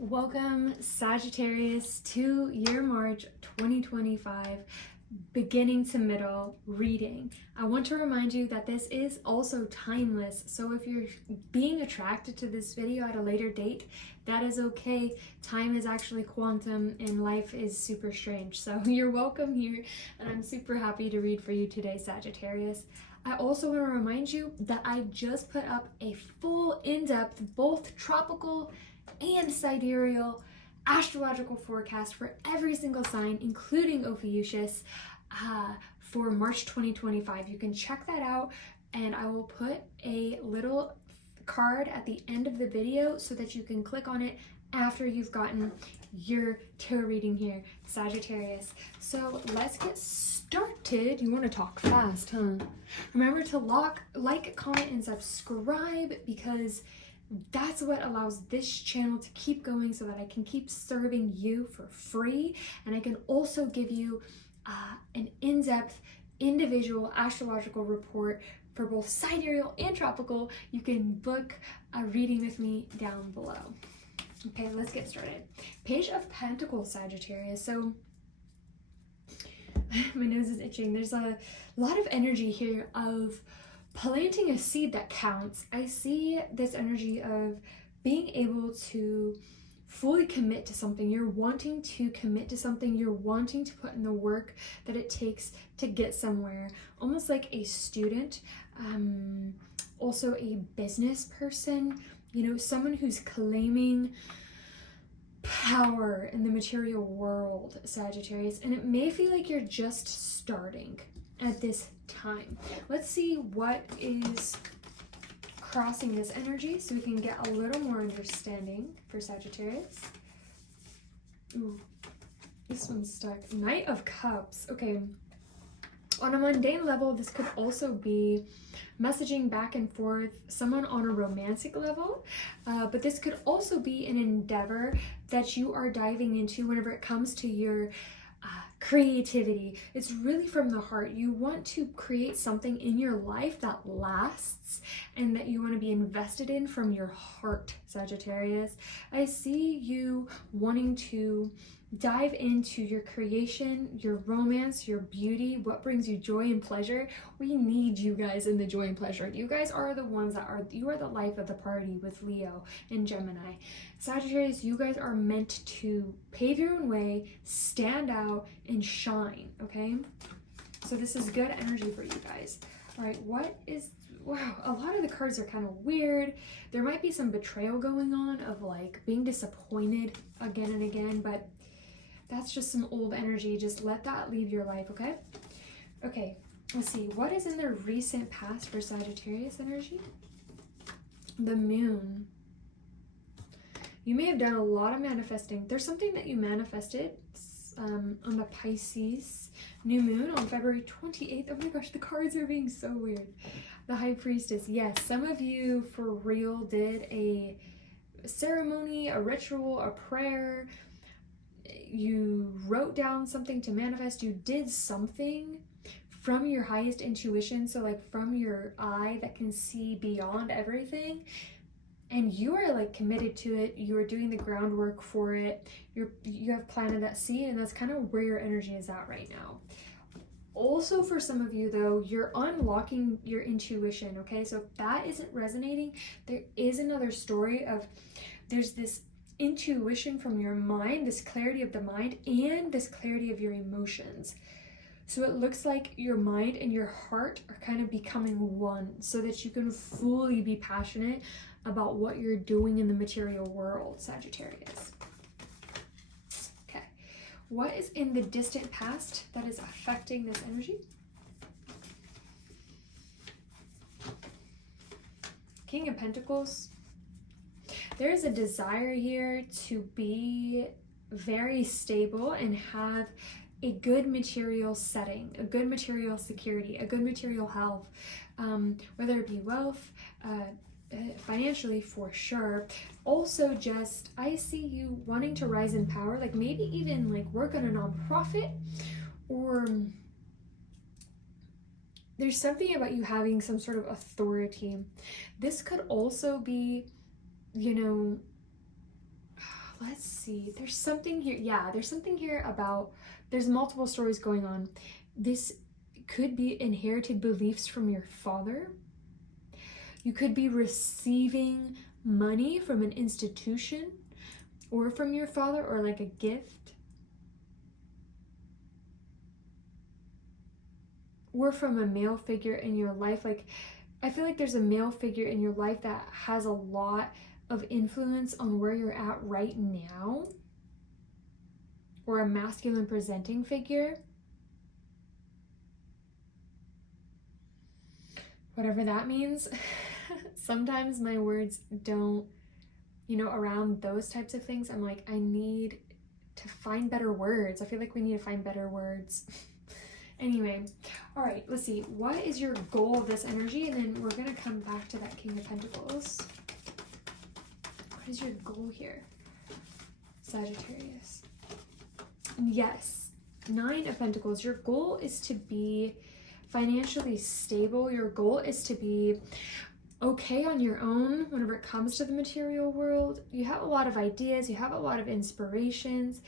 Welcome, Sagittarius, to your March 2025 beginning to middle reading. I want to remind you that this is also timeless, so if you're being attracted to this video at a later date, that is okay. Time is actually quantum and life is super strange, so you're welcome here, and I'm super happy to read for you today, Sagittarius. I also want to remind you that I just put up a full in-depth both tropical and sidereal astrological forecast for every single sign, including Ophiuchus, for March 2025. You can check that out, and I will put a little card at the end of the video so that you can click on it after you've gotten your tarot reading here, Sagittarius. So let's get started. You want to talk fast, huh? Remember to like, comment, and subscribe, because that's what allows this channel to keep going so that I can keep serving you for free, and I can also give you an in-depth individual astrological report for both sidereal and tropical. You can book a reading with me down below. Okay, let's get started. Page of Pentacles, Sagittarius. So my nose is itching. There's a lot of energy here of planting a seed that counts. I see this energy of being able to fully commit to something. You're wanting to commit to something. You're wanting to put in the work that it takes to get somewhere. Almost like a student, also a business person, you know, someone who's claiming power in the material world, Sagittarius. And it may feel like you're just starting at this time. Let's see what is crossing this energy so we can get a little more understanding for Sagittarius. Ooh, this one's stuck. Knight of Cups. Okay. On a mundane level, this could also be messaging back and forth, someone on a romantic level, but this could also be an endeavor that you are diving into whenever it comes to your creativity. It's really from the heart. You want to create something in your life that lasts and that you want to be invested in from your heart, Sagittarius. I see you wanting to dive into your creation, your romance, your beauty, what brings you joy and pleasure. We need you guys in the joy and pleasure. You guys are the ones that you are the life of the party with Leo and Gemini. Sagittarius, you guys are meant to pave your own way, stand out, and shine, okay? So this is good energy for you guys. All right, wow, a lot of the cards are kind of weird. There might be some betrayal going on of like being disappointed again and again, but that's just some old energy. Just let that leave your life, okay? Okay, let's see. What is in the recent past for Sagittarius energy? The Moon. You may have done a lot of manifesting. There's something that you manifested on the Pisces new moon on February 28th. Oh my gosh, the cards are being so weird. The High Priestess. Yes, some of you for real did a ceremony, a ritual, a prayer. You wrote down something to manifest. You did something from your highest intuition, so like from your eye that can see beyond everything, and you are like committed to it. You are doing the groundwork for it. You have planted that seed, and that's kind of where your energy is at right now. Also, for some of you though, you're unlocking your intuition, okay? So if that isn't resonating, there is another story of there's this intuition from your mind, this clarity of the mind, and this clarity of your emotions. So it looks like your mind and your heart are kind of becoming one so that you can fully be passionate about what you're doing in the material world, Sagittarius. Okay, what is in the distant past that is affecting this energy? King of Pentacles. There is a desire here to be very stable and have a good material setting, a good material security, a good material health, whether it be wealth, financially for sure. Also just, I see you wanting to rise in power, like maybe even like work on a nonprofit, or there's something about you having some sort of authority. This could also be, you know, let's see. There's something here. Yeah, there's something here about, there's multiple stories going on. This could be inherited beliefs from your father. You could be receiving money from an institution or from your father, or like a gift. Or from a male figure in your life. Like, I feel like there's a male figure in your life that has a lot of influence on where you're at right now. Or a masculine presenting figure. Whatever that means. Sometimes my words don't, you know, around those types of things, I'm like, I need to find better words. I feel like we need to find better words. Anyway, all right, let's see. What is your goal of this energy? And then we're going to come back to that King of Pentacles. What is your goal here, Sagittarius? Yes, 9 of Pentacles. Your goal is to be financially stable. Your goal is to be okay on your own whenever it comes to the material world. You have a lot of ideas. You have a lot of inspirations.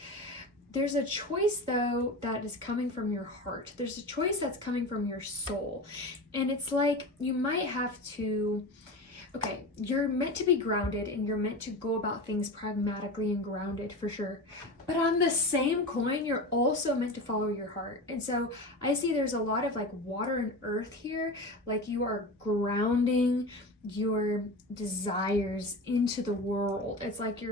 There's a choice, though, that is coming from your heart. There's a choice that's coming from your soul. And it's like you might have to, okay, you're meant to be grounded and you're meant to go about things pragmatically and grounded for sure. But on the same coin, you're also meant to follow your heart. And so I see there's a lot of like water and earth here. Like you are grounding your desires into the world. It's like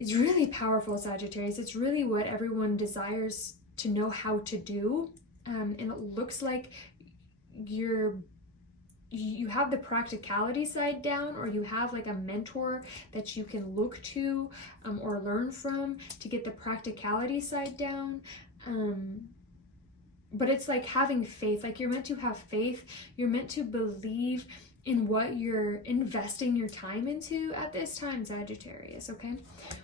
it's really powerful, Sagittarius. It's really what everyone desires to know how to do. And it looks like you have the practicality side down, or you have like a mentor that you can look to or learn from to get the practicality side down. But it's like having faith. Like you're meant to have faith. You're meant to believe in what you're investing your time into at this time, Sagittarius, okay?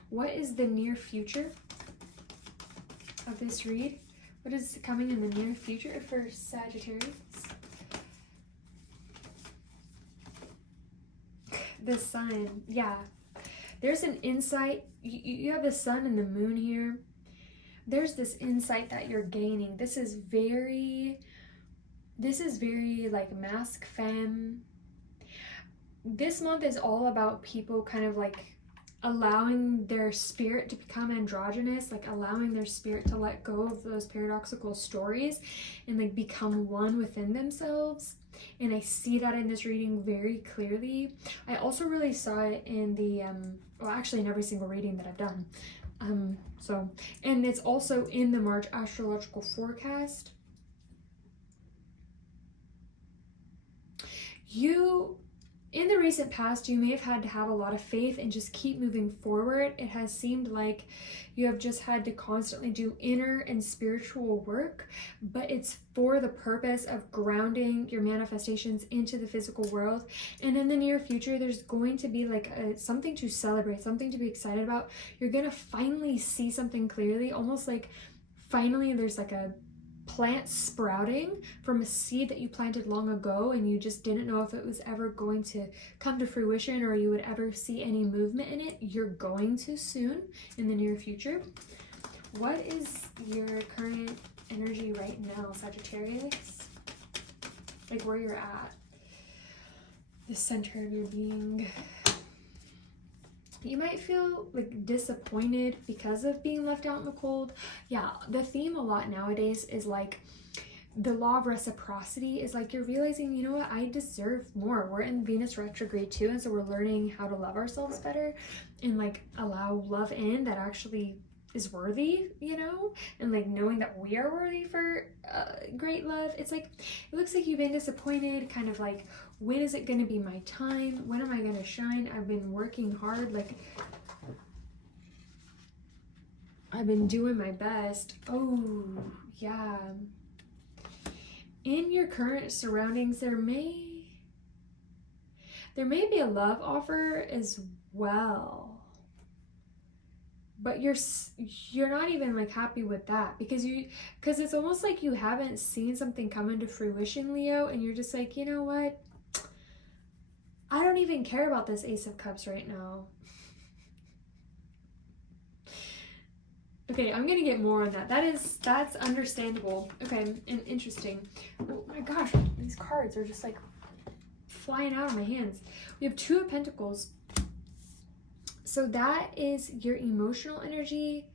What is the near future of this read? What is coming in the near future for Sagittarius? The sun, yeah. There's an insight. You have the sun and the moon here. There's this insight that you're gaining. This is very like masc femme. This month is all about people kind of like allowing their spirit to become androgynous, like allowing their spirit to let go of those paradoxical stories and like become one within themselves. And I see that in this reading very clearly. I also really saw it in the, well, actually in every single reading that I've done. And it's also in the March Astrological Forecast. In the recent past, you may have had to have a lot of faith and just keep moving forward. It has seemed like you have just had to constantly do inner and spiritual work, but it's for the purpose of grounding your manifestations into the physical world. And in the near future, there's going to be like something to celebrate, something to be excited about. You're going to finally see something clearly, almost like finally there's like a plant sprouting from a seed that you planted long ago and you just didn't know if it was ever going to come to fruition or you would ever see any movement in it. You're going to soon in the near future. What is your current energy right now, Sagittarius? Like where you're at, the center of your being. You might feel like disappointed because of being left out in the cold. Yeah, the theme a lot nowadays is like the law of reciprocity is like you're realizing, you know what, I deserve more. We're in Venus retrograde too, and so we're learning how to love ourselves better and like allow love in that actually is worthy, you know, and like knowing that we are worthy for great love. It's like, it looks like you've been disappointed, kind of like, when is it going to be my time? When am I going to shine? I've been working hard, like I've been doing my best. Oh, yeah. In your current surroundings, there may be a love offer as well. But you're not even like happy with that because it's almost like you haven't seen something come into fruition, Leo, and you're just like, you know what? I don't even care about this Ace of Cups right now. Okay, I'm gonna get more on that. That's understandable. Okay, and interesting. Oh my gosh, these cards are just like flying out of my hands. We have Two of Pentacles. So that is your emotional energy.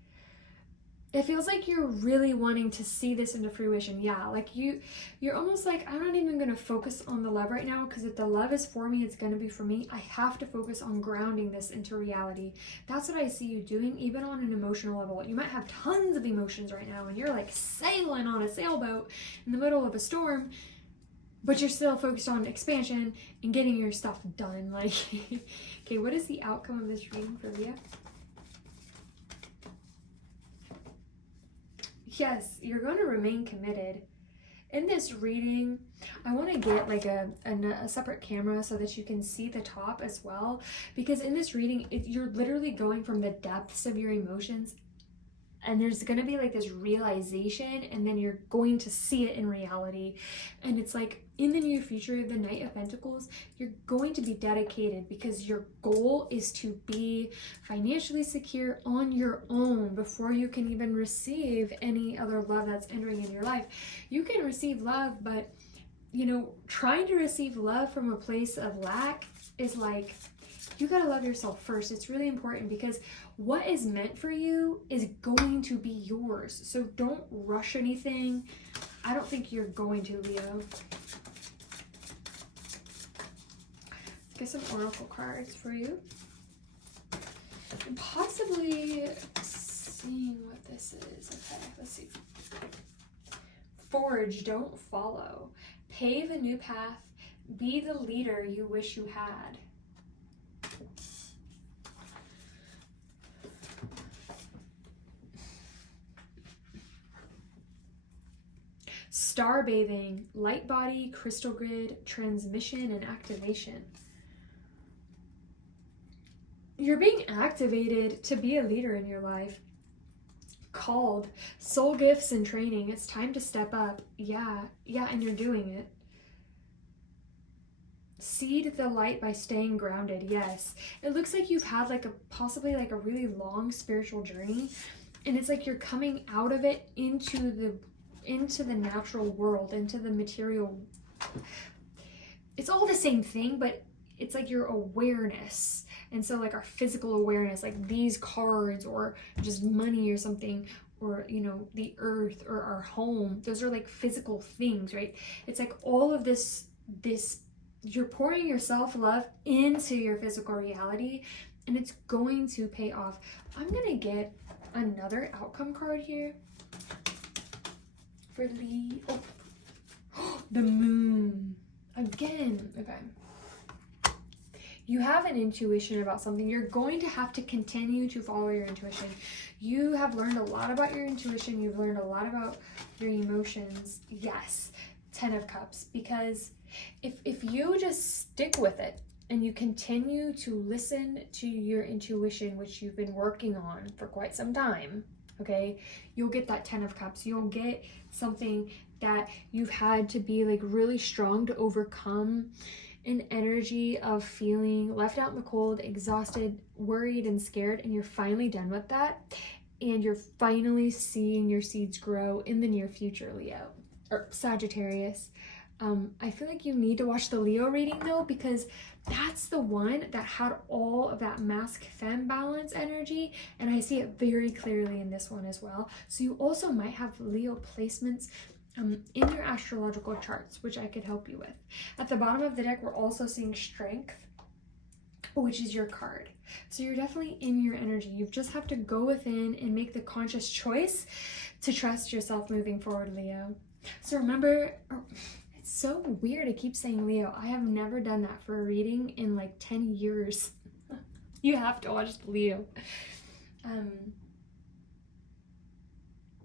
It feels like you're really wanting to see this into fruition. Yeah, like you're almost like, I'm not even going to focus on the love right now, because if the love is for me, it's going to be for me. I have to focus on grounding this into reality. That's what I see you doing, even on an emotional level. You might have tons of emotions right now and you're like sailing on a sailboat in the middle of a storm, but you're still focused on expansion and getting your stuff done. Like, okay, what is the outcome of this reading for Leo? Yes, you're going to remain committed. In this reading, I want to get like a separate camera so that you can see the top as well. Because in this reading, you're literally going from the depths of your emotions, and there's going to be like this realization, and then you're going to see it in reality. And it's like in the near future, the Knight of Pentacles, you're going to be dedicated because your goal is to be financially secure on your own before you can even receive any other love that's entering in your life. You can receive love, but you know, trying to receive love from a place of lack is like, you gotta love yourself first. It's really important, because what is meant for you is going to be yours. So don't rush anything. I don't think you're going to, Leo. Let's get some oracle cards for you. And possibly seeing what this is. Okay, let's see. Forge, don't follow. Pave a new path. Be the leader you wish you had. Star bathing, light body, crystal grid, transmission, and activation. You're being activated to be a leader in your life. Called, soul gifts and training. It's time to step up. Yeah, and you're doing it. Seed the light by staying grounded. Yes. It looks like you've had like possibly like a really long spiritual journey, and it's like you're coming out of it into the natural world, into the material. It's all the same thing, but it's like your awareness. And so like our physical awareness, like these cards or just money or something, or you know, the earth or our home, those are like physical things, right? It's like all of this you're pouring your self-love into your physical reality, and it's going to pay off. I'm gonna get another outcome card here for Leo. Oh, the moon again. Okay, you have an intuition about something. You're going to have to continue to follow your intuition. You have learned a lot about your intuition. You've learned a lot about your emotions. Yes, 10 of Cups. Because if you just stick with it and you continue to listen to your intuition, which you've been working on for quite some time, okay, you'll get that 10 of Cups. You'll get something that you've had to be like really strong to overcome, an energy of feeling left out in the cold, exhausted, worried, and scared, and you're finally done with that, and you're finally seeing your seeds grow in the near future, Leo, or Sagittarius. I feel like you need to watch the Leo reading though, because that's the one that had all of that masc femme balance energy, and I see it very clearly in this one as well. So you also might have Leo placements in your astrological charts, which I could help you with. At the bottom of the deck, we're also seeing Strength, which is your card. So you're definitely in your energy. You just have to go within and make the conscious choice to trust yourself moving forward, Leo. So remember, it's so weird to keep saying Leo. I have never done that for a reading in like 10 years. You have to watch the Leo.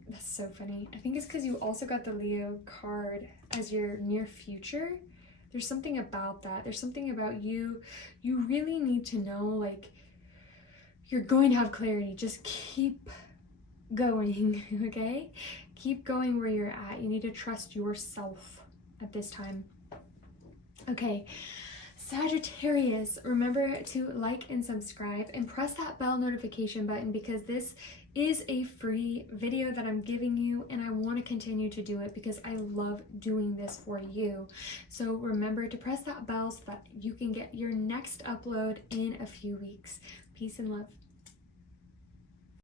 That's so funny. I think it's because you also got the Leo card as your near future. There's something about that. There's something about you. You really need to know, like, you're going to have clarity. Just keep going, okay? Keep going where you're at. You need to trust yourself at this time. Okay, Sagittarius, remember to like and subscribe and press that bell notification button because this is a free video that I'm giving you and I want to continue to do it because I love doing this for you. So remember to press that bell so that you can get your next upload in a few weeks. Peace and love.